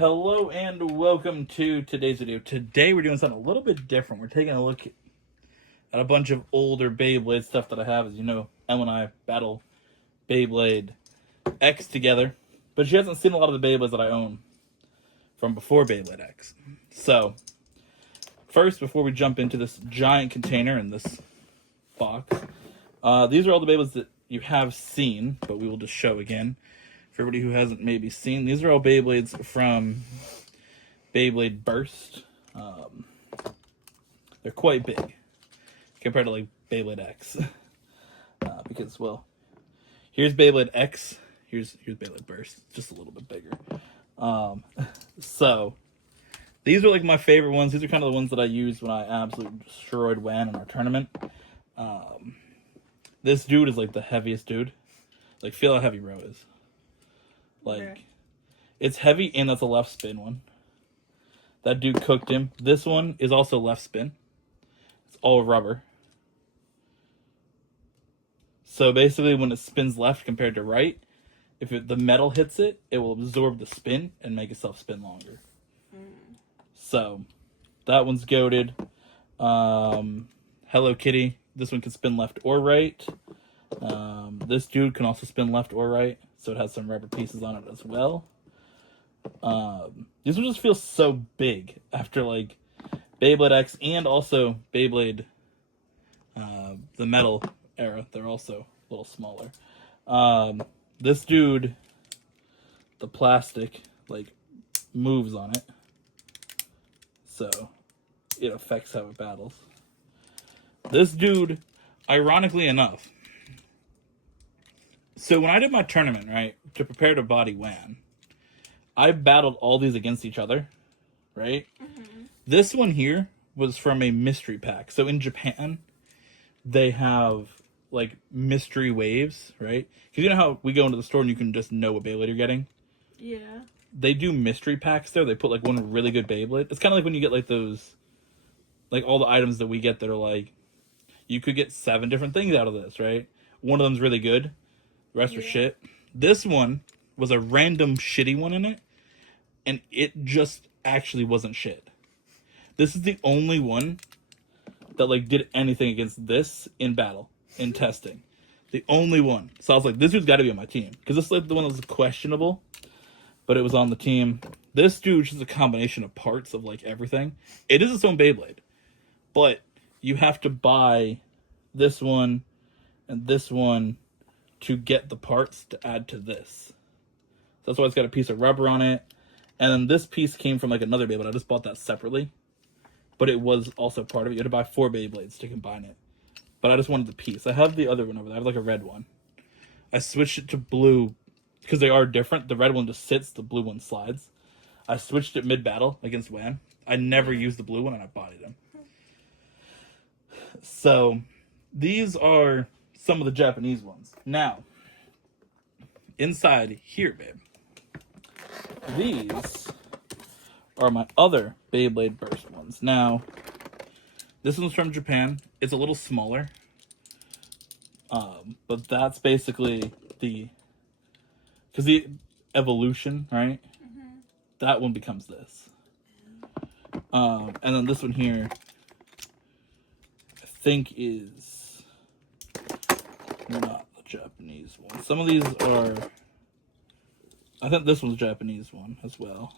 Hello and welcome to today's video. Today we're doing something a little bit different. We're taking a look at a bunch of older Beyblade stuff that I have. As you know, Em and I battle Beyblade X together, but she hasn't seen a lot of the Beyblades that I own from before Beyblade X. So, first, before we jump into this giant container in this box, these are all the Beyblades that you have seen, but we will just show again. For everybody who hasn't maybe seen, these are all Beyblades from Beyblade Burst. They're quite big compared to like Beyblade X, because well, here's Beyblade X, here's Beyblade Burst, just a little bit bigger. So these are like my favorite ones. These are kind of the ones that I used when I absolutely destroyed Wan in our tournament. This dude is like the heaviest dude. Like, feel how heavy Ro is. Like, okay. It's heavy, and that's a left spin one. That dude cooked him. This one is also left spin. It's all rubber. So basically, when it spins left compared to right, if the metal hits it, it will absorb the spin and make itself spin longer. So, that one's goated. Hello Kitty. This one can spin left or right. This dude can also spin left or right, so it has some rubber pieces on it as well. These ones just feel so big after like Beyblade X and also Beyblade the metal era. They're also a little smaller. This dude, the plastic like moves on it, so it affects how it battles. This dude, ironically enough, so when I did my tournament, right, to prepare to body Wan, I battled all these against each other, right? Mm-hmm. This one here was from a mystery pack. So in Japan, they have, like, mystery waves, right? Because you know how we go into the store and you can just know what Beyblade you're getting? Yeah. They do mystery packs there. They put, like, one really good Beyblade. It's kind of like when you get, like, those, like, all the items that we get that are, like, you could get 7 different things out of this, right? One of them's really good. The rest are shit. This one was a random shitty one in it, and it just actually wasn't shit. This is the only one that like did anything against this in battle, in testing. The only one. So I was like, this dude's got to be on my team, because this is like the one that was questionable, but it was on the team. This dude is a combination of parts of like everything. It is its own Beyblade, but you have to buy this one and this one to get the parts to add to this. So that's why it's got a piece of rubber on it. And then this piece came from like another Beyblade. I just bought that separately. But it was also part of it. You had to buy 4 Beyblades to combine it. But I just wanted the piece. I have the other one over there. I have like a red one. I switched it to blue because they are different. The red one just sits, the blue one slides. I switched it mid-battle against Wan. I never used the blue one and I bodied him. So these are some of the Japanese ones. Now, inside here, babe, these are my other Beyblade Burst ones. Now, this one's from Japan. It's a little smaller, but that's basically because the evolution, right? Mm-hmm. That one becomes this, and then this one here, I think is not the Japanese one. Some of these are, I think this one's a Japanese one as well.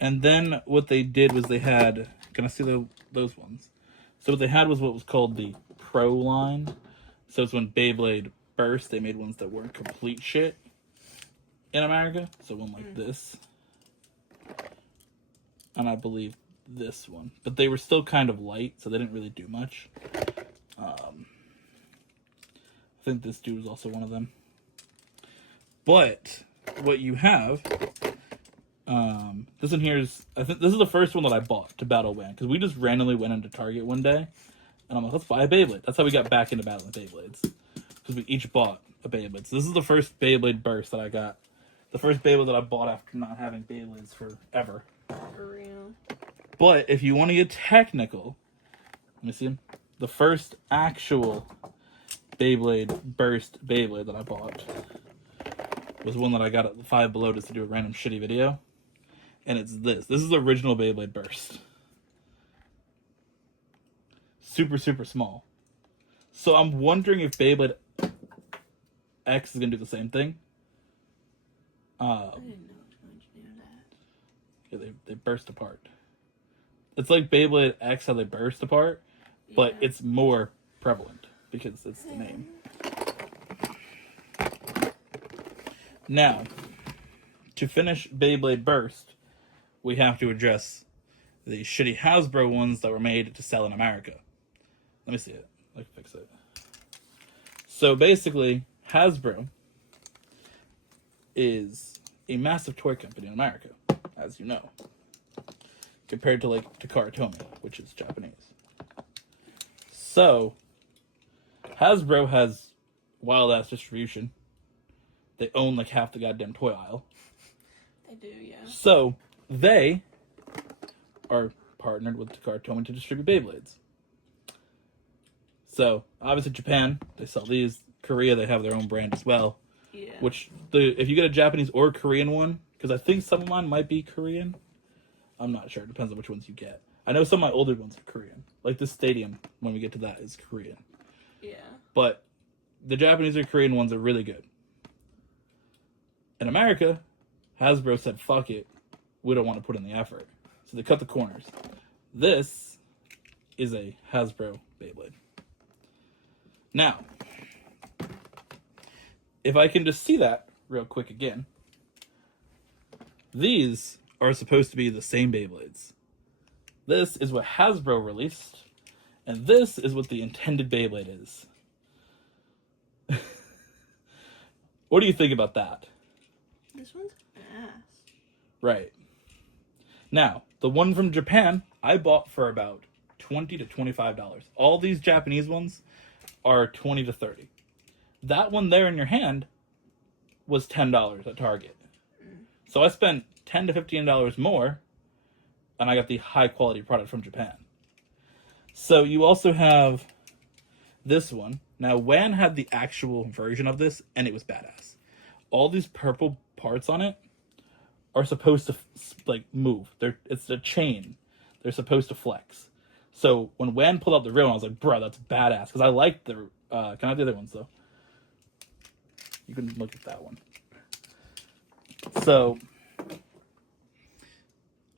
And then what they did was they had, can I see those ones? So what they had was what was called the Pro line. So it's when Beyblade Burst, they made ones that weren't complete shit in America. So one like this. And I believe this one. But they were still kind of light, so they didn't really do much. I think this dude was also one of them. But what you have, this one here is, I think this is the first one that I bought to battle Wan, because we just randomly went into Target one day, and I'm like, let's buy a Beyblade. That's how we got back into battling Beyblades, because we each bought a Beyblade. So this is the first Beyblade Burst that I got. The first Beyblade that I bought after not having Beyblades forever. For real. But if you want to get technical, let me see him. the first actual Beyblade Burst Beyblade that I bought was one that I got at the Five Below just to do a random shitty video. And it's this. This is the original Beyblade Burst. Super, super small. So I'm wondering if Beyblade X is going to do the same thing. I didn't know it was going to do that. Yeah, they burst apart. It's like Beyblade X, how they burst apart, but it's more prevalent because it's the name. Now, to finish Beyblade Burst, we have to address the shitty Hasbro ones that were made to sell in America. Let me see it. I can fix it. So basically, Hasbro is a massive toy company in America, as you know, compared to like Takara Tomy, which is Japanese. So, Hasbro has wild ass distribution. They own like half the goddamn toy aisle. They do, yeah. So, they are partnered with Takara Tomy to distribute Beyblades. So, obviously Japan, they sell these. Korea, they have their own brand as well. Yeah. Which, if you get a Japanese or Korean one, because I think some of mine might be Korean. I'm not sure. It depends on which ones you get. I know some of my older ones are Korean. Like this stadium, when we get to that, is Korean. Yeah. But the Japanese or Korean ones are really good. In America, Hasbro said, fuck it. We don't want to put in the effort. So they cut the corners. This is a Hasbro Beyblade. Now, if I can just see that real quick again, these are supposed to be the same Beyblades. This is what Hasbro released, and this is what the intended Beyblade is. What do you think about that? This one's ass. Right. Now, the one from Japan, I bought for about $20 to $25. All these Japanese ones are $20 to $30. That one there in your hand was $10 at Target. So I spent $10 to $15 more, and I got the high quality product from Japan. So you also have this one. Now, WAN had the actual version of this, and it was badass. All these purple parts on it are supposed to like move. It's a chain. They're supposed to flex. So when WAN pulled out the real one, I was like, bro, that's badass. Because I like the... can I have the other ones, though? You can look at that one. So,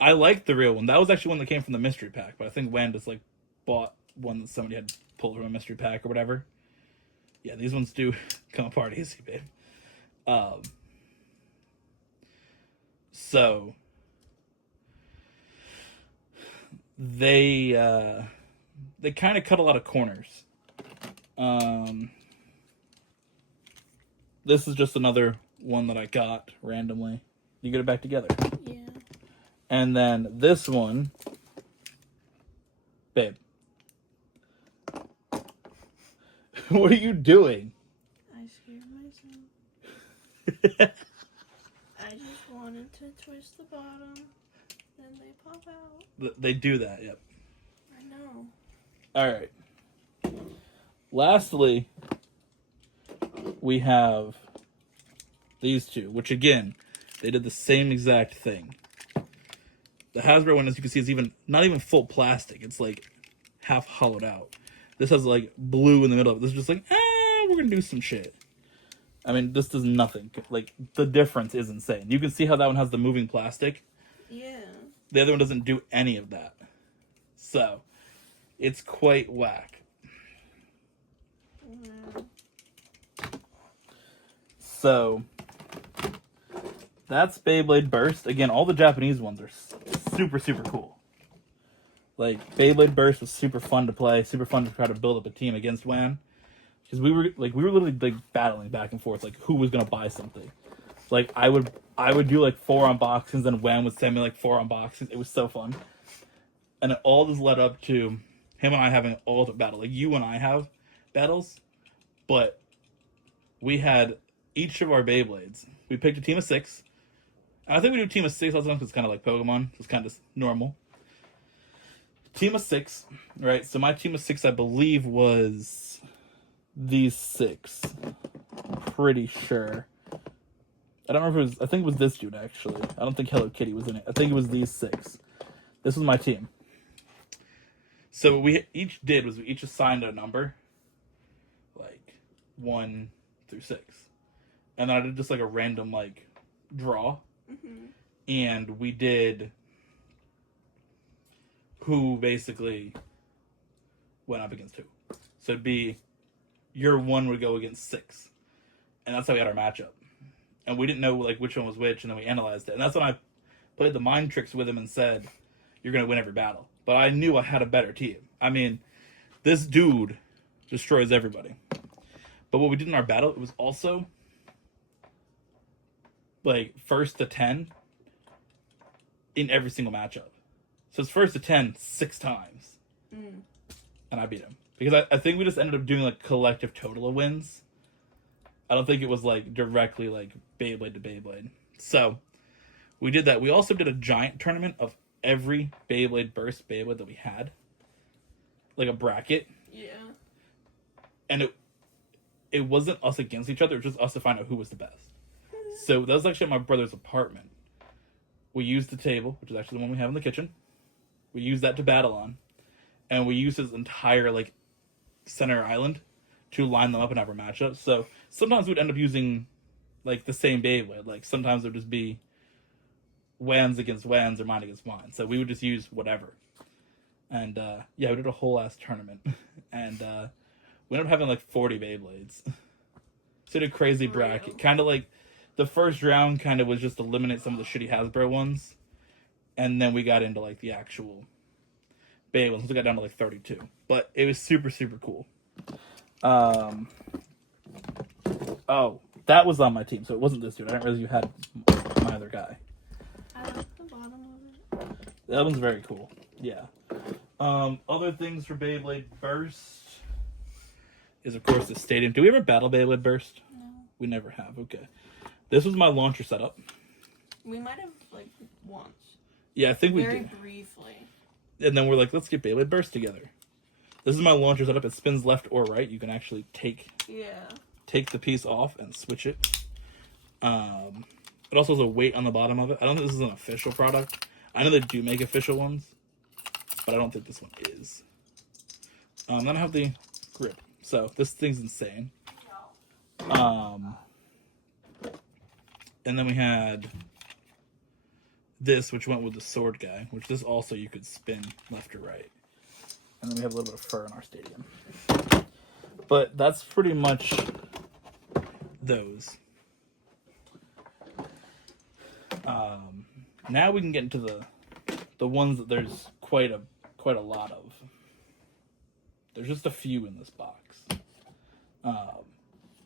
I like the real one. That was actually one that came from the mystery pack, but I think WAN just like bought one that somebody had pulled from a mystery pack or whatever. Yeah, these ones do come apart easy, babe. So they kind of cut a lot of corners. This is just another one that I got randomly. You get it back together. Yeah. And then this one, babe. What are you doing? I scared myself. I just wanted to twist the bottom, then they pop out. They do that, yep. I know. Alright. Lastly, we have these two, which again, they did the same exact thing. The Hasbro one, as you can see, is not even full plastic. It's like half hollowed out. This has like blue in the middle of it. This is just like, we're gonna do some shit. I mean, this does nothing. Like, the difference is insane. You can see how that one has the moving plastic. Yeah. The other one doesn't do any of that. So, it's quite whack. Yeah. So, that's Beyblade Burst. Again, all the Japanese ones are super, super cool. Like, Beyblade Burst was super fun to play, super fun to try to build up a team against WAN. Because we were literally like battling back and forth, like who was gonna buy something. Like I would do like 4 unboxings, and WAN would send me like 4 unboxings. It was so fun. And it all just led up to him and I having an ultimate battle. Like you and I have battles, but we had each of our Beyblades. We picked a team of 6. And I think we do a team of 6 all the time because it's kind of like Pokemon. So it's kind of normal. Team of 6, right? So my team of 6, I believe, was these 6. Pretty sure. I don't remember if it was, I think it was this dude, actually. I don't think Hello Kitty was in it. I think it was these 6. This was my team. So what we each did was we each assigned a number, like 1 through 6. And then I did just like a random like draw. Mm-hmm. And we did who basically went up against who. So it'd be your 1 would go against 6. And that's how we had our matchup. And we didn't know like which one was which, and then we analyzed it. And that's when I played the mind tricks with him and said, you're going to win every battle. But I knew I had a better team. I mean, this dude destroys everybody. But what we did in our battle, it was also like 1st to 10 in every single matchup. So it's 1st to 10 6 times. Mm. And I beat him. Because I think we just ended up doing like collective total of wins. I don't think it was like directly like Beyblade to Beyblade. So we did that. We also did a giant tournament of every Beyblade Burst Beyblade that we had. Like a bracket. Yeah. And it wasn't us against each other, it was just us to find out who was the best. So that was actually at my brother's apartment. We used the table, which is actually the one we have in the kitchen. We used that to battle on. And we used his entire like center island to line them up and have our matchups. So sometimes we'd end up using like the same Beyblade. Like sometimes it would just be Wands against Wands or mine against mine. So we would just use whatever. And yeah, we did a whole ass tournament. And we ended up having like 40 Beyblades. So we did a crazy bracket. Kind of like the first round kind of was just eliminate some of the shitty Hasbro ones. And then we got into like the actual Beyblades. We got down to like 32. But it was super, super cool. Oh, that was on my team, so it wasn't this dude. I didn't realize you had my other guy. I like the bottom of it. That one's very cool. Yeah. Other things for Beyblade Burst is, of course, the stadium. Do we ever battle Beyblade Burst? No. We never have. Okay. This was my launcher setup. We might have, like, once. Yeah, I think we Very did. briefly. And then we're like, let's get Beyblade Burst together. This is my launcher setup. It spins left or right. You can actually take the piece off and switch it. It also has a weight on the bottom of it. I don't think this is an official product. I know they do make official ones, but I don't think this one is. Then I have the grip. So this thing's insane. And then we had this, which went with the sword guy, which this also you could spin left or right. And then we have a little bit of fur in our stadium. But that's pretty much those. Now we can get into the ones that there's quite a lot of. There's just a few in this box.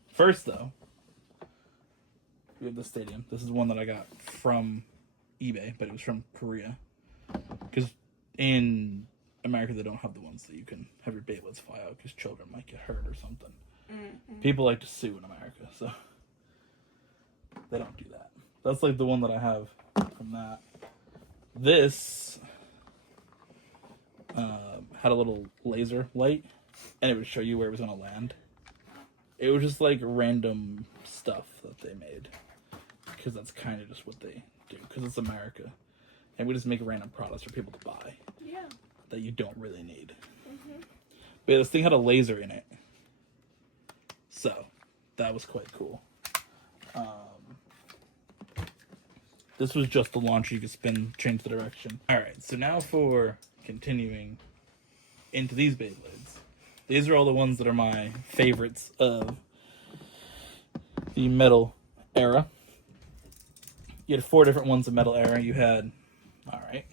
First, though, we have the stadium. This is one that I got from eBay, but it was from Korea. Because in America, they don't have the ones that you can have your Beyblades fly out because children might get hurt or something. Mm-hmm. People like to sue in America, so they don't do that. That's like the one that I have from that. This had a little laser light, and it would show you where it was going to land. It was just like random stuff that they made, because that's kind of just what they do, because it's America. And we just make random products for people to buy. Yeah. That you don't really need. Mm-hmm. But yeah, this thing had a laser in it. So, that was quite cool. This was just the launcher. You could spin, change the direction. Alright, so now for continuing into these Beyblades. These are all the ones that are my favorites of the metal era. You had 4 different ones of metal era. You had... Alright.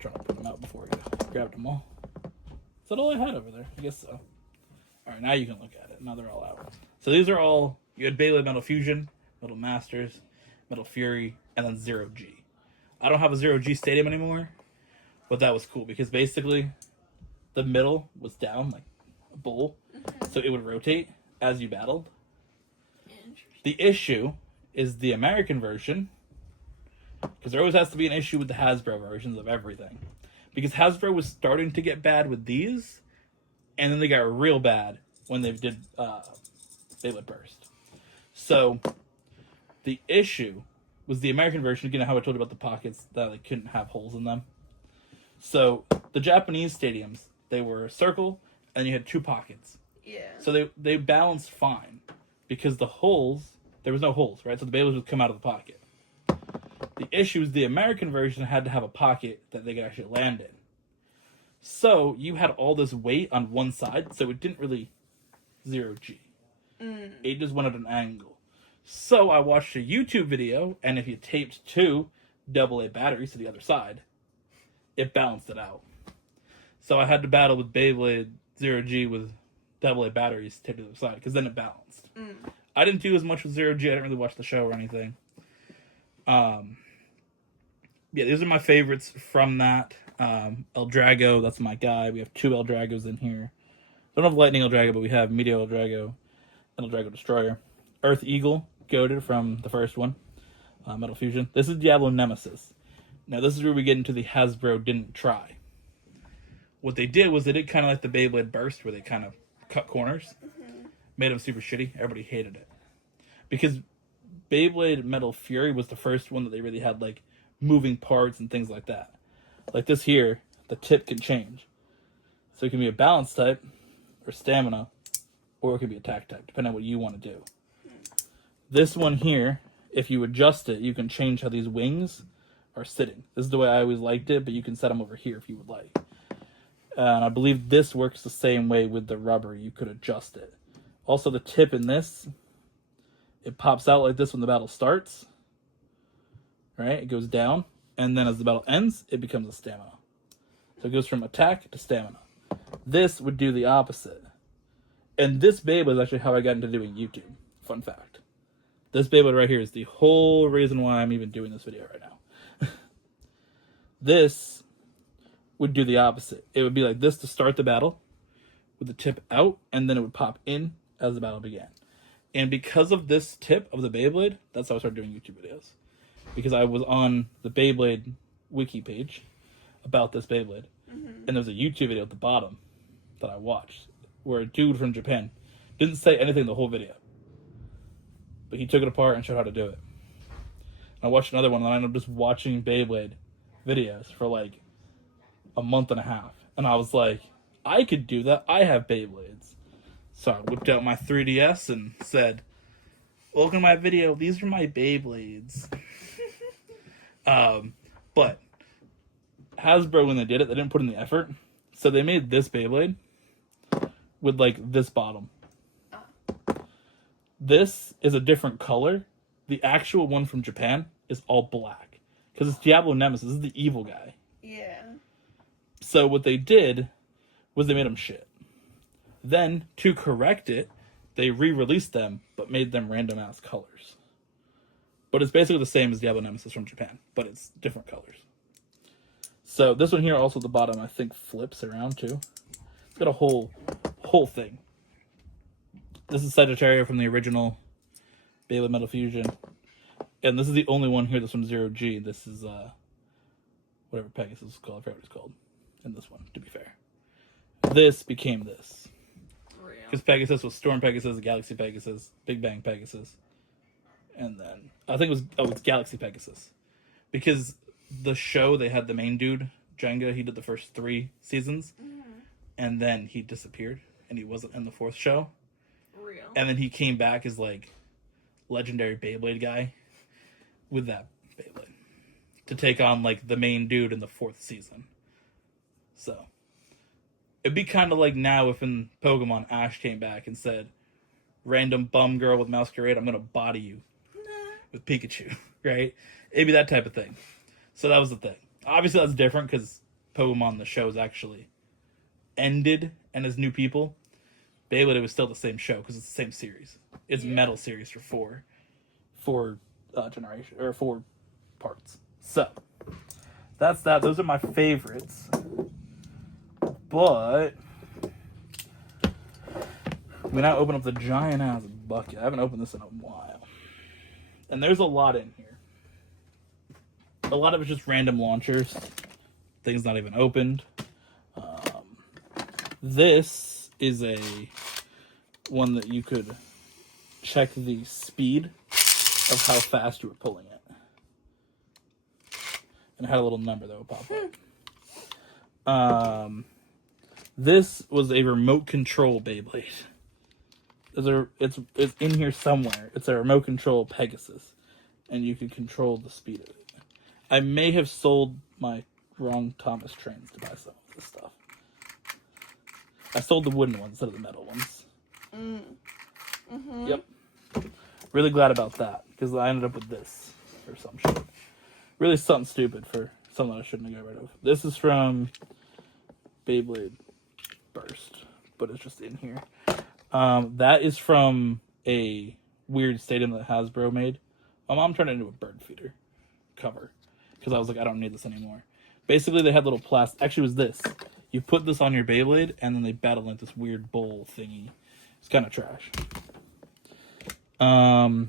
Trying to put them out before I grabbed them all. Is that all I had over there? I guess so. Alright, now you can look at it. Now they're all out. So these are all... You had Beyblade Metal Fusion, Metal Masters, Metal Fury, and then Zero G. I don't have a Zero G Stadium anymore, but that was cool because basically the middle was down like a bowl, so it would rotate as you battled. The issue is the American version, because there always has to be an issue with the Hasbro versions of everything. because Hasbro was starting to get bad with these, and then they got real bad when they did Beyblade Burst. So the issue was the American version. Again, how I told you about the pockets that like couldn't have holes in them. So the Japanese stadiums, they were a circle, and you had 2 pockets. Yeah. So they balanced fine, because the holes, there was no holes, right? So the Beyblades would come out of the pocket. The issue is the American version had to have a pocket that they could actually land in. So you had all this weight on one side, so it didn't really 0G. It just went at an angle. So I watched a YouTube video, and if you taped 2 AA batteries to the other side, it balanced it out. So I had to battle with Beyblade 0G with AA batteries taped to the other side, because then it balanced. I didn't do as much with 0G. I didn't really watch the show or anything. Yeah, these are my favorites from that. El Drago, that's my guy. We have 2 El Dragos in here. Don't have Lightning El Drago, but we have Meteor El Drago and El Drago Destroyer. Earth Eagle, goated from the first one. Metal Fusion. This is Diablo Nemesis. Now, this is where we get into the Hasbro didn't try. What they did was they did kind of like the Beyblade Burst, where they kind of cut corners. Made them super shitty. Everybody hated it. Because Beyblade Metal Fury was the first one that they really had, like, moving parts and things like that. Like this here, the tip can change. So it can be a balance type, or stamina, or it can be attack type, depending on what you want to do. This one here, if you adjust it, you can change how these wings are sitting. This is the way I always liked it, but you can set them over here if you would like. And I believe this works the same way with the rubber. You could adjust it. Also, the tip in this, it pops out like this when the battle starts. Right? It goes down. And then as the battle ends, it becomes a stamina. So it goes from attack to stamina. This would do the opposite. And this Beyblade is actually how I got into doing YouTube. Fun fact. This Beyblade right here is the whole reason why I'm even doing this video right now. This would do the opposite. It would be like this to start the battle, with the tip out, and then it would pop in as the battle began. And because of this tip of the Beyblade, that's how I started doing YouTube videos. Because I was on the Beyblade wiki page about this Beyblade. And there was a YouTube video at the bottom that I watched where a dude from Japan didn't say anything the whole video. But he took it apart and showed how to do it. And I watched another one, and I ended up just watching Beyblade videos for like a month and a half. And I was like, I could do that. I have Beyblades. So I whipped out my 3DS and said, welcome to my video. These are my Beyblades. But Hasbro, when they did it, they didn't put in the effort. So they made this Beyblade with like this bottom. This is a different color. The actual one from Japan is all black. Because it's Diablo Nemesis. This is the evil guy. Yeah. So what they did was they made them shit. Then, to correct it, they re-released them, but made them random-ass colors. But it's basically the same as Diablo Nemesis from Japan, but it's different colors. So this one here, also at the bottom, I think flips around too. It's got a whole thing. This is Sagittaria from the original Beyblade Metal Fusion. And this is the only one here that's from 0G. This is, whatever Pegasus is called. I forgot what it's called in this one, to be fair. This became this. Because Pegasus was Storm Pegasus, Galaxy Pegasus, Big Bang Pegasus. And then, I think it was Galaxy Pegasus. Because the show, they had the main dude, Jenga, he did the first 3 seasons. And then he disappeared, and he wasn't in the 4th show. Real. And then he came back as, like, legendary Beyblade guy with that Beyblade. To take on, like, the main dude in the 4th season. So, it'd be kind of like now if in Pokemon Ash came back and said, random bum girl with Masquerade, I'm going to body you with Pikachu, right? It'd be that type of thing. So that was the thing. Obviously that's different because Pokemon, the show, is actually ended and as new people. Beyblade, it was still the same show because it's the same series. It's Metal series for four generation or 4 parts. So that's that. Those are my favorites. But we now open up the giant ass bucket. I haven't opened this in a while. And there's a lot in here. A lot of it's just random launchers. Thing's not even opened. This is a one that you could check the speed of how fast you were pulling it. And it had a little number that would pop up. This was a remote control Beyblade. It's in here somewhere. It's a remote control Pegasus. And you can control the speed of it. I may have sold my wrong Thomas trains to buy some of this stuff. I sold the wooden ones instead of the metal ones. Yep. Really glad about that, because I ended up with this or some shit. Really something stupid for something I shouldn't have got rid of. This is from Beyblade Burst, but it's just in here. That is from a weird stadium that Hasbro made. My mom turned it into a bird feeder cover, because I was like, I don't need this anymore. Basically, they had little plastic. Actually, it was this. You put this on your Beyblade, and then they battle like this weird bowl thingy. It's kind of trash. Hasbro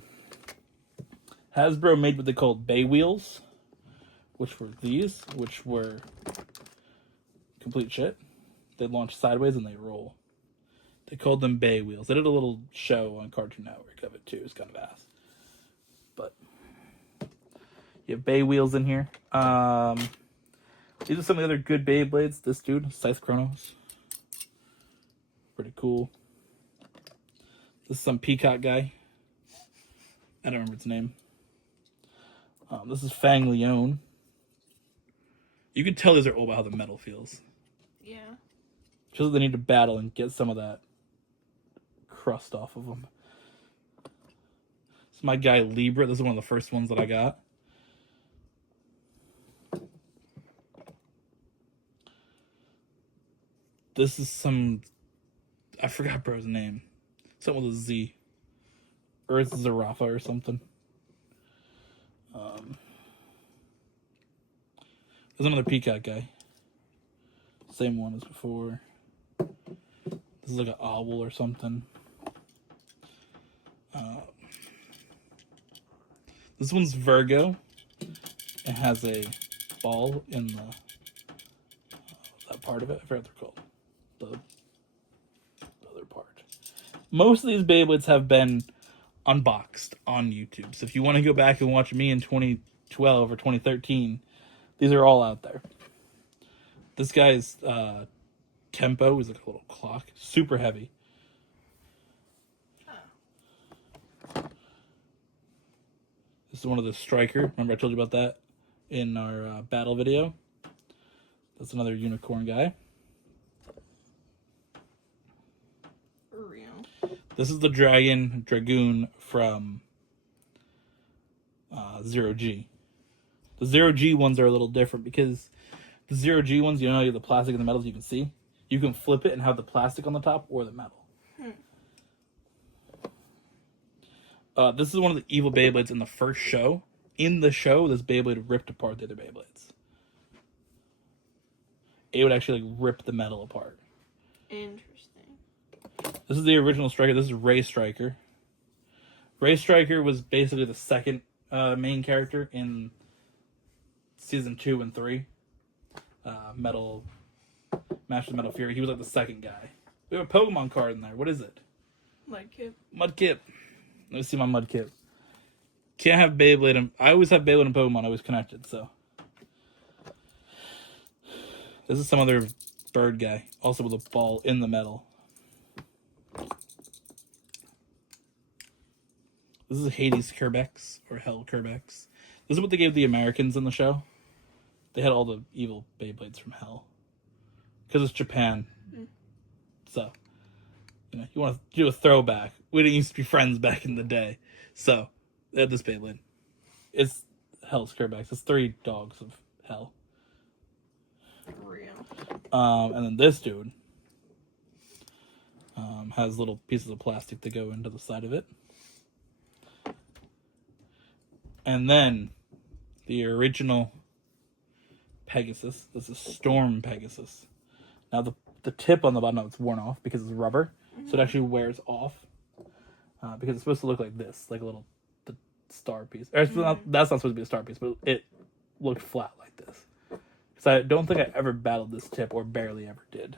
made what they called Bay Wheels, which were these, which were complete shit. They launch sideways and they roll. They called them Bay Wheels. They did a little show on Cartoon Network of it too. It's kind of ass. But you have Bay Wheels in here. These are some of the other good Beyblades. This dude, Scythe Chronos. Pretty cool. This is some Peacock guy. I don't remember its name. This is Fang Leone. You can tell these are old by how the metal feels. Yeah. Just that they need to battle and get some of that crust off of them. It's my guy Libra. This is one of the first ones that I got. This is some... I forgot bro's name. Something with a Z. Earth Zarafa or something. There's another Peacock guy. Same one as before. This is like an owl or something. This one's Virgo. It has a ball in the that part of it. I forgot what they're called. The other part. Most of these Beyblades have been unboxed on YouTube. So if you want to go back and watch me in 2012 or 2013, these are all out there. This guy's tempo is like a little clock. Super heavy. This is one of the Striker. Remember I told you about that in our battle video? That's another unicorn guy. Real. This is the Dragoon from Zero G. The Zero G ones are a little different because the Zero G ones, you know, you have the plastic and the metals you can see. You can flip it and have the plastic on the top or the metal. This is one of the evil Beyblades in the first show. In the show, this Beyblade ripped apart the other Beyblades. It would actually like rip the metal apart. Interesting. This is the original Striker. This is Ray Striker. Ray Striker was basically the second main character in season 2 and 3. Metal Master Metal Fury. He was like the second guy. We have a Pokemon card in there. What is it? Mudkip. Mudkip. Let me see my Mudkip. Can't have Beyblade and I always have Beyblade and Pokemon always connected, so. This is some other bird guy, also with a ball in the metal. This is Hades Kerbex, or Hell Kerbex. This is what they gave the Americans in the show. They had all the evil Beyblades from Hell. Because it's Japan. So, you know, you want to do a throwback. We didn't used to be friends back in the day. So, they had this Beyblade. It's Hell's Kerbex. It's 3 dogs of Hell. Real. And then this dude has little pieces of plastic that go into the side of it. And then the original Pegasus. This is Storm Pegasus. Now the tip on the bottom of it's worn off because it's rubber, so it actually wears off. Because it's supposed to look like this, like a little the star piece. Or that's not supposed to be a star piece, but it looked flat like this. Because I don't think I ever battled this tip, or barely ever did.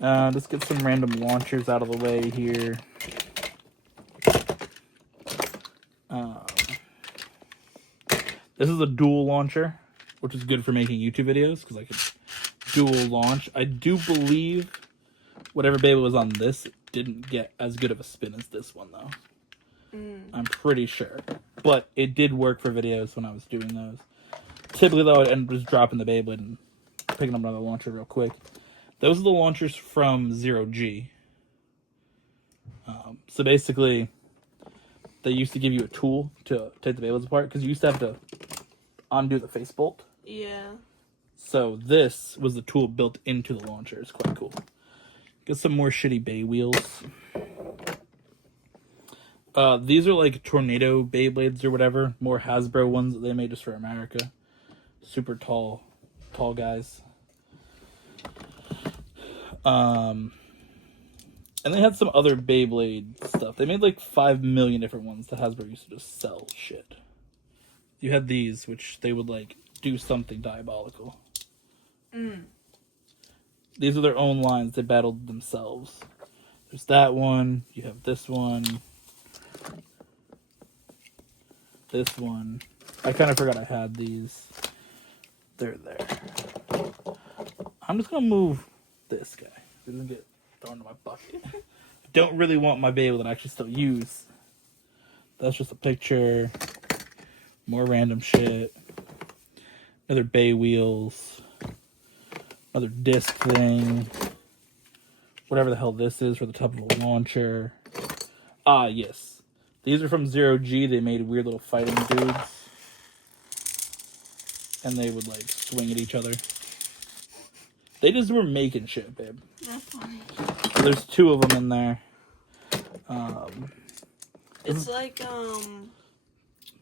Let's get some random launchers out of the way here. This is a dual launcher, which is good for making YouTube videos, because I can dual launch. I do believe whatever Beyblade was on this didn't get as good of a spin as this one, though. I'm pretty sure. But it did work for videos when I was doing those. Typically, though, I'd end up just dropping the Beyblade and picking up another launcher real quick. Those are the launchers from 0G. So basically, they used to give you a tool to take the Beyblades apart, because you used to have to undo the face bolt. Yeah. So this was the tool built into the launcher. It's quite cool. Get some more shitty Bay wheels. These are like Tornado Beyblades or whatever. More Hasbro ones that they made just for America. Super tall guys. And they had some other Beyblade stuff. They made like 5 million different ones that Hasbro used to just sell shit. You had these, which they would like do something diabolical. These are their own lines. They battled themselves. There's that one. You have this one. This one. I kind of forgot I had these. They're there. I'm just going to move this guy. He doesn't get thrown in my bucket. I don't really want my Beyblade that I actually still use. That's just a picture. More random shit. Another Bay wheels. Another disc thing. Whatever the hell this is for the top of a launcher. Ah, yes. These are from 0G. They made weird little fighting dudes. And they would, like, swing at each other. They just were making shit, babe. That's funny. So there's 2 of them in there. It's like,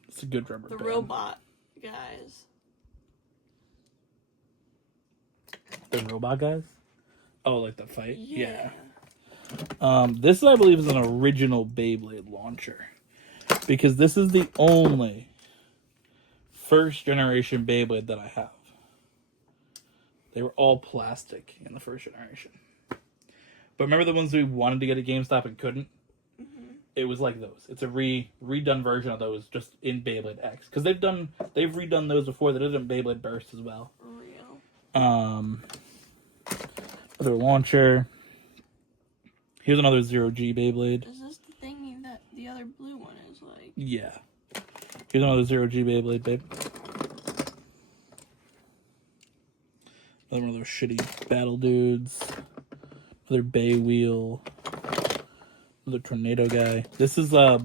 It's a good rubber the band. robot guys. The robot guys? Oh, like the fight? Yeah. This, I believe, is an original Beyblade launcher. Because this is the only first generation Beyblade that I have. They were all plastic in the first generation. But remember the ones we wanted to get at GameStop and couldn't? It was like those. It's a redone version of those, just in Beyblade X. Because they've redone those before. They did it in Beyblade Burst as well. Real. Other launcher. Here's another 0G Beyblade. Is this the thingy that the other blue one is like? Yeah. Here's another 0G Beyblade, babe. Another one of those shitty battle dudes. Another Bay wheel. Another tornado guy. This is a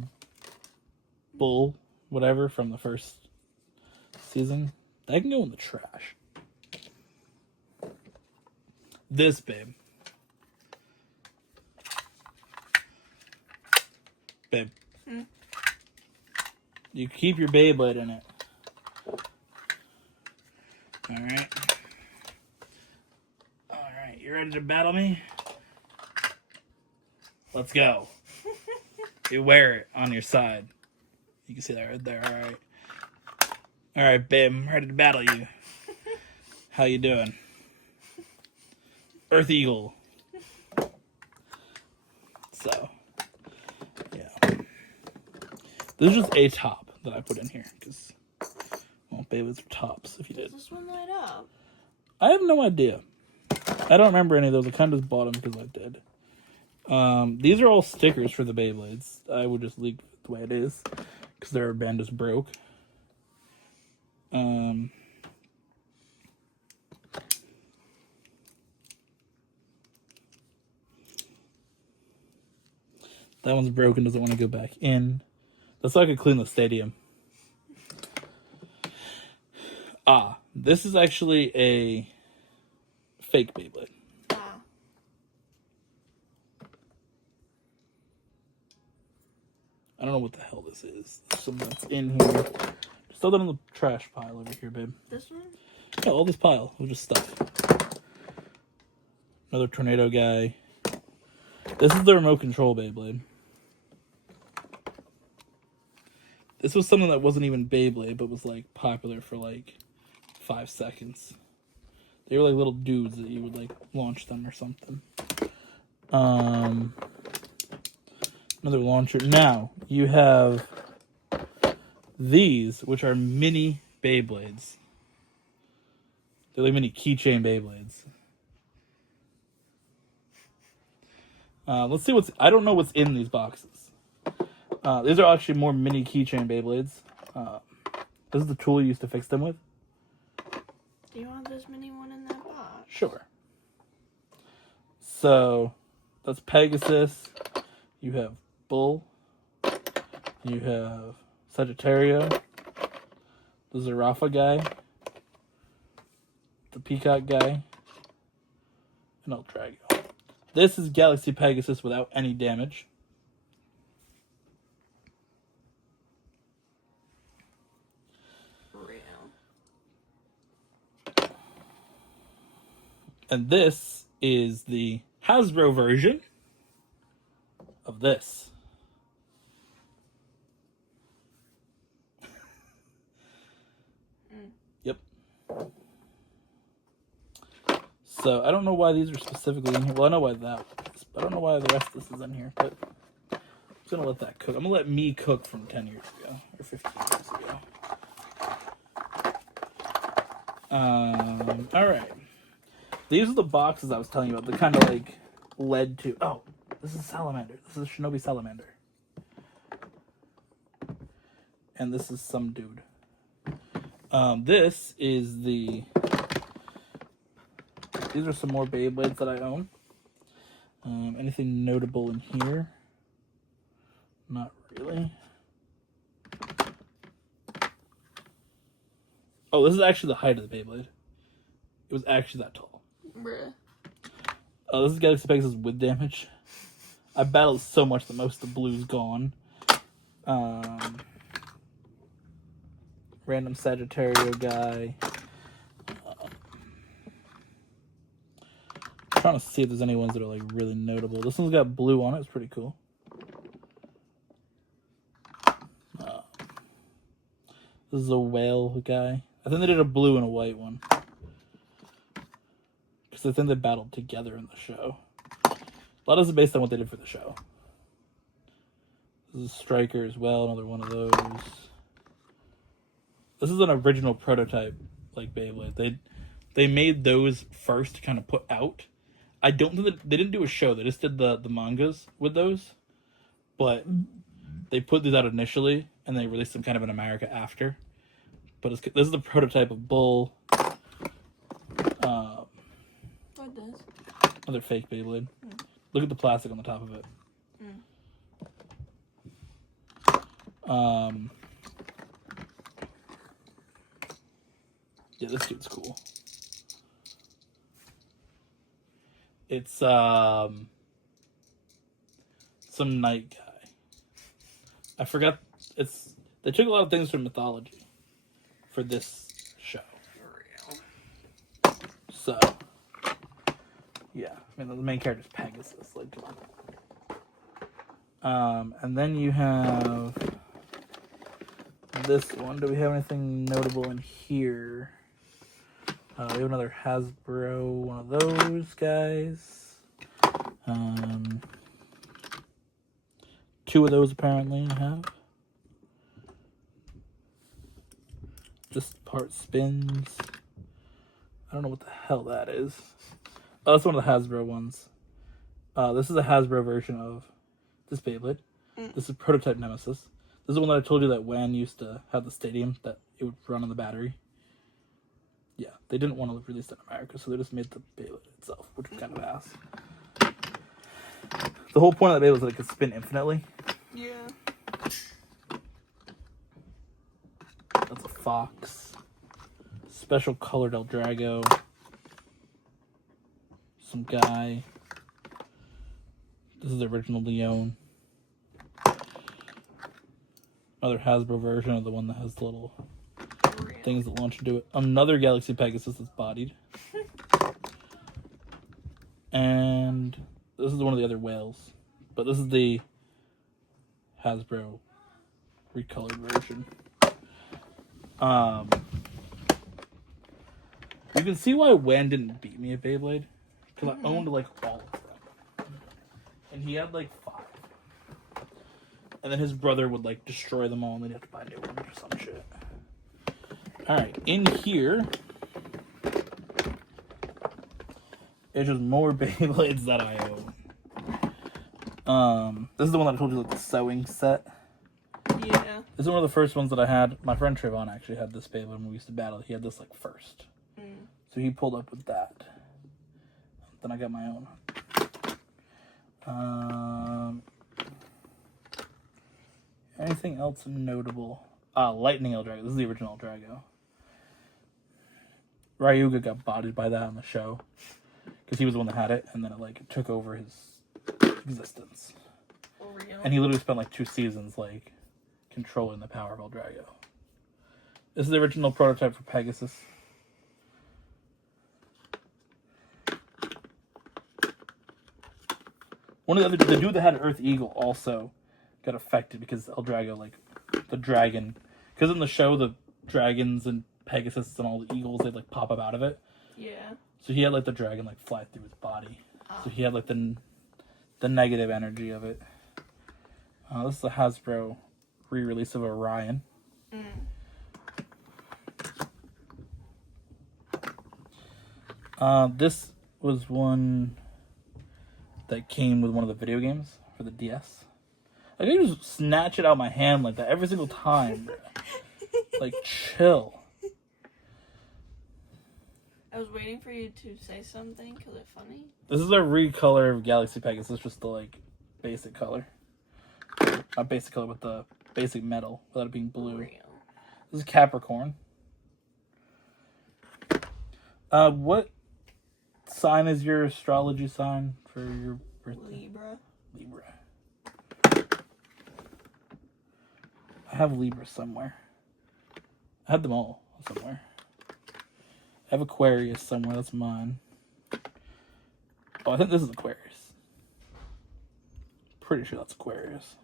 Bull, whatever, from the first season. That can go in the trash. This, babe. Babe. You keep your Beyblade in it. Alright. Alright, you ready to battle me? Let's go. You wear it on your side. You can see that right there. Alright. Alright, babe. I'm ready to battle you. How you doing? Earth Eagle. So, yeah. This is just a top that I put in here. Because, well, Beyblades are tops, if you did. Does this one light up? I have no idea. I don't remember any of those. I kind of just bought them because I did. These are all stickers for the Beyblades. I would just leave it the way it is because their band just broke. That one's broken, doesn't want to go back in. That's so I could clean the stadium. Ah, this is actually a fake Beyblade. I don't know what the hell this is. There's something that's in here. Just throw that in the trash pile over here, babe. This one? Yeah, all this pile of just stuff. Another tornado guy. This is the remote control Beyblade. This was something that wasn't even Beyblade, but was like popular for like 5 seconds. They were like little dudes that you would like launch them or something. Another launcher. Now you have these, which are mini Beyblades. They're like mini keychain Beyblades. Let's see what's. I don't know what's in these boxes. These are actually more mini keychain Beyblades. This is the tool you used to fix them with. Do you want this mini one in that box? Sure. So, that's Pegasus. You have Bull. You have Sagittario. The Zarafa guy. The Peacock guy. And El Drago. This is Galaxy Pegasus without any damage. Real. And this is the Hasbro version of this. Yep. So I don't know why these are specifically in here. Well, I know why that was, but I don't know why the rest of this is in here. But I'm just gonna let that cook. I'm gonna let me cook from 10 years ago or 15 years ago. All right. These are the boxes I was telling you about. That kind of like led to. Oh, this is Salamander. This is Shinobi Salamander. And this is some dude. This is the. These are some more Beyblades that I own. Anything notable in here? Not really. Oh, this is actually the height of the Beyblade. It was actually that tall. Bruh. Oh, this is Galaxy Pegasus with damage. I battled so much that most of the blue's gone. Random Sagittario guy. Trying to see if there's any ones that are like really notable. This one's got blue on it. It's pretty cool. This is a whale guy. I think they did a blue and a white one. Because I think they battled together in the show. A lot of this is based on what they did for the show. This is a Striker as well. Another one of those. This is an original prototype, like Beyblade. They made those first to kind of put out. I don't think they didn't do a show. They just did the mangas with those, but they put these out initially and they released them kind of in America after. But this is the prototype of Bull. What does? Another fake Beyblade. Look at the plastic on the top of it. Yeah, this dude's cool. It's some knight guy. I forgot. They took a lot of things from mythology for this show. So yeah, I mean the main character is Pegasus. Like, and then you have this one. Do we have anything notable in here? We have another Hasbro, one of those guys. Two of those apparently I have. This part spins. I don't know what the hell that is. Oh, that's one of the Hasbro ones. This is a Hasbro version of this Beyblade. This is Prototype Nemesis. This is the one that I told you that WAN used to have the stadium that it would run on the battery. Yeah, they didn't want to release it in America, so they just made the Beyblade itself, which was kind of ass. The whole point of the Beyblade is that it could spin infinitely. Yeah. That's a fox. Special colored El Drago. Some guy. This is the original Leon. Another Hasbro version of the one that has the little things that launch into it. Another Galaxy Pegasus that's bodied. And this is one of the other whales. But this is the Hasbro recolored version. You can see why Wen didn't beat me at Beyblade. Because I owned like all of them. And he had like 5. And then his brother would like destroy them all and then you have to buy new ones or some shit. Alright, in here it's just more Beyblades that I own. This is the one that I told you, like the sewing set. Yeah. This is one of the first ones that I had. My friend Trayvon actually had this Beyblade when we used to battle. He had this like first. So he pulled up with that. Then I got my own. Anything else notable? Lightning El Drago. This is the original El Drago. Ryuga got bodied by that on the show. Because he was the one that had it, and then it like took over his existence. For real? And he literally spent like 2 seasons like controlling the power of El Drago. This is the original prototype for Pegasus. One of the dude that had Earth Eagle also got affected because El Drago, like the dragon, because in the show the dragons and Pegasus and all the eagles, they'd like pop up out of it. Yeah. So he had like the dragon like fly through his body. So he had like the negative energy of it. This is the Hasbro re-release of Orion. This was one that came with one of the video games for the DS. I could just snatch it out of my hand like that every single time. Like, chill. I was waiting for you to say something because it's funny. This is a recolor of Galaxy Pegasus, just the like basic color. Not basic color, but the basic metal without it being blue. Real. This is Capricorn. What sign is your astrology sign for your birthday? Libra. I have Libra somewhere. I had them all somewhere. I have Aquarius somewhere. That's mine. Oh, I think this is Aquarius. Pretty sure that's Aquarius.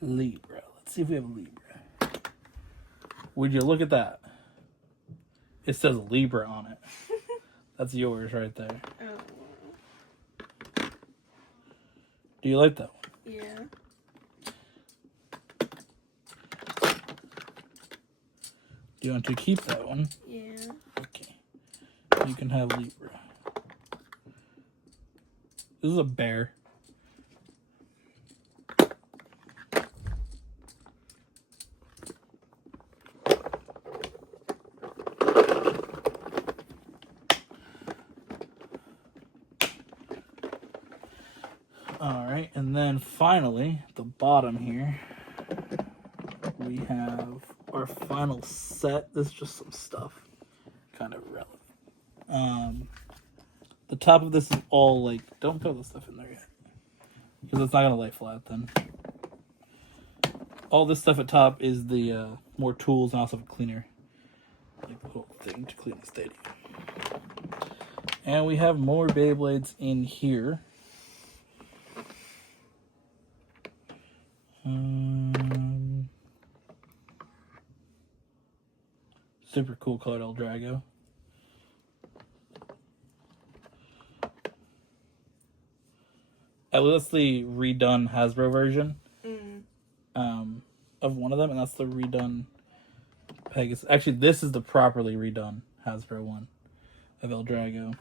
Libra. Let's see if we have a Libra. Would you look at that? It says Libra on it. That's yours right there. Oh. Do you like that one? Yeah. Do you want to keep that one? Yeah. Okay. You can have Libra. This is a bear. Alright, and then finally, at the bottom here, we have our final set. This is just some stuff. Kind of relevant. The top of this is all like, don't throw the stuff in there yet. Because it's not going to lay flat then. All this stuff at top is the more tools and also a cleaner. Like the whole thing to clean the stadium. And we have more Beyblades in here. Super cool colored El Drago. That's the redone Hasbro version of one of them, and that's the redone Pegasus. Actually, this is the properly redone Hasbro one of El Drago.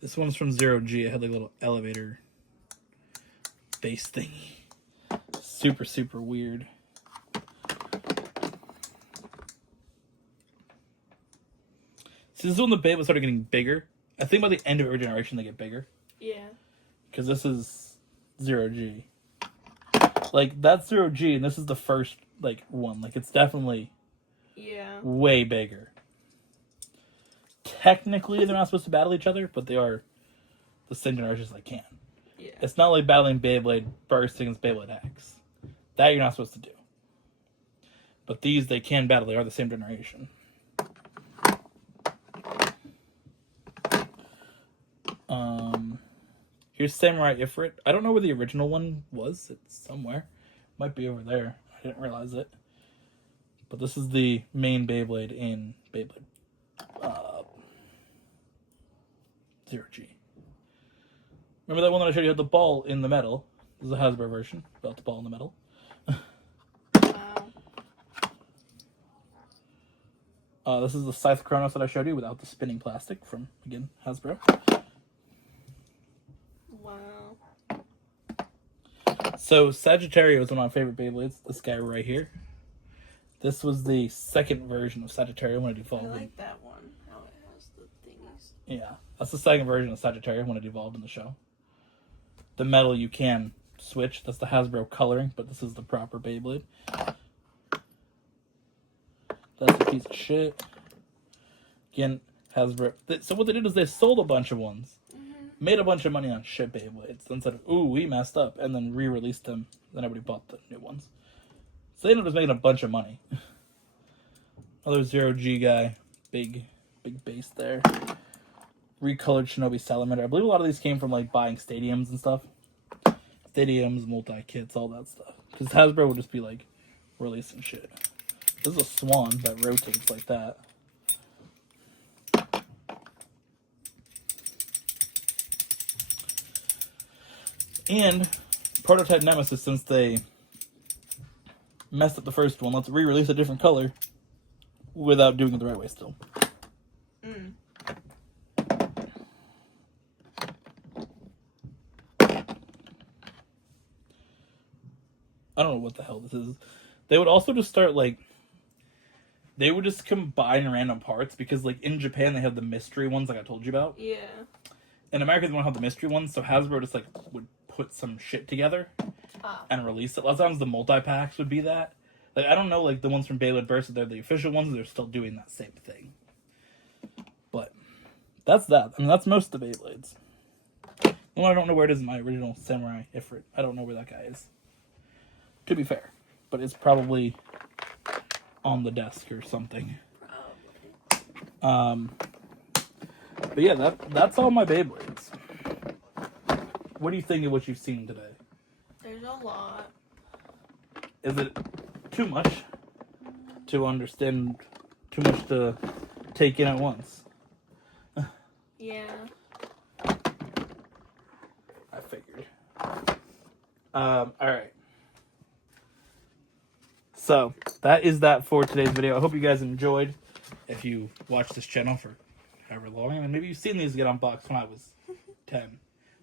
This one's from Zero G. It had like a little elevator base thingy. Super, super weird. See, this is when the Beyblades started getting bigger. I think by the end of every generation they get bigger. Yeah. Because this is Zero G. Like, that's Zero G, and this is the first, like, one. Like, it's definitely way bigger. Technically, they're not supposed to battle each other, but they are the same generation as they can. Yeah. It's not like battling Beyblade Burst against Beyblade X. That you're not supposed to do. But these, they can battle. They are the same generation. Here's Samurai Ifrit. I don't know where the original one was. It's somewhere. Might be over there. I didn't realize it. But this is the main Beyblade in Beyblade 0G. Remember that one that I showed you had the ball in the metal? This is a Hasbro version without the ball in the metal. Wow. This is the Scythe Chronos that I showed you without the spinning plastic from, again, Hasbro. Wow. So Sagittario is one of my favorite Beyblades. This guy right here. This was the second version of Sagittario when it I evolved. like that one. How it has the thingies. Yeah, that's the second version of Sagittario when it evolved in the show. The metal you can switch. That's the Hasbro coloring, but this is the proper Beyblade. That's a piece of shit. Again, Hasbro. So what they did is they sold a bunch of ones, made a bunch of money on shit Beyblades, then said, "Ooh, we messed up," and then re-released them. Then everybody bought the new ones. So they ended up just making a bunch of money. Another 0G guy, big base there. Recolored Shinobi Salamander. I believe a lot of these came from like buying stadiums and stuff. Stadiums, multi-kits, all that stuff. Because Hasbro would just be like releasing shit. This is a swan that rotates like that. And Prototype Nemesis, since they messed up the first one, let's re-release a different color without doing it the right way still. I don't know what the hell this is. They would also just start like, they would just combine random parts because like in Japan they have the mystery ones like I told you about. Yeah. In America they don't have the mystery ones, so Hasbro just like would put some shit together and release it. A lot of times the multi-packs would be that. Like I don't know, like the ones from Beyblade Burst, they're the official ones, they're still doing that same thing. But that's that. I mean that's most of the Beyblades. The one I don't know where it is in my original Samurai Ifrit. I don't know where that guy is. To be fair. But it's probably on the desk or something. Probably. But yeah, that's all my Beyblades. What do you think of what you've seen today? There's a lot. Is it too much to understand? Too much to take in at once? Yeah. I figured. Alright. So, that is that for today's video. I hope you guys enjoyed. If you watched this channel for however long, and maybe you've seen these get unboxed when I was 10,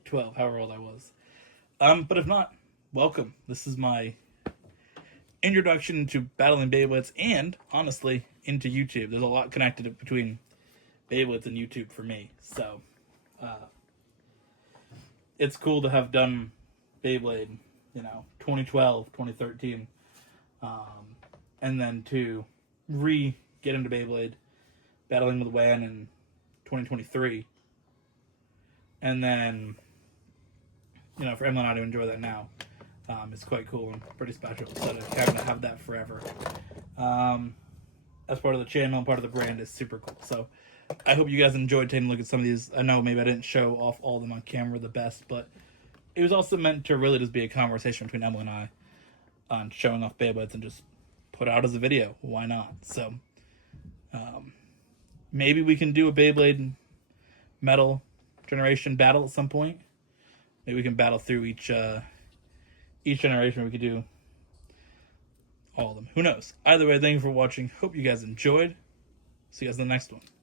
12, however old I was. But if not, welcome. This is my introduction to battling Beyblades and, honestly, into YouTube. There's a lot connected between Beyblades and YouTube for me. So, it's cool to have done Beyblade, 2012, 2013. And then to get into Beyblade, battling with Wan in 2023. And then, for Emily and I to enjoy that now, it's quite cool and pretty special. So having to have that forever, as part of the channel and part of the brand is super cool. So I hope you guys enjoyed taking a look at some of these. I know maybe I didn't show off all of them on camera the best, but it was also meant to really just be a conversation between Emily and I on showing off Beyblades and just put out as a video. Why not? So maybe we can do a Beyblade metal generation battle at some point. Maybe we can battle through each generation. We could do all of them. Who knows? Either way, thank you for watching. Hope you guys enjoyed. See you guys in the next one.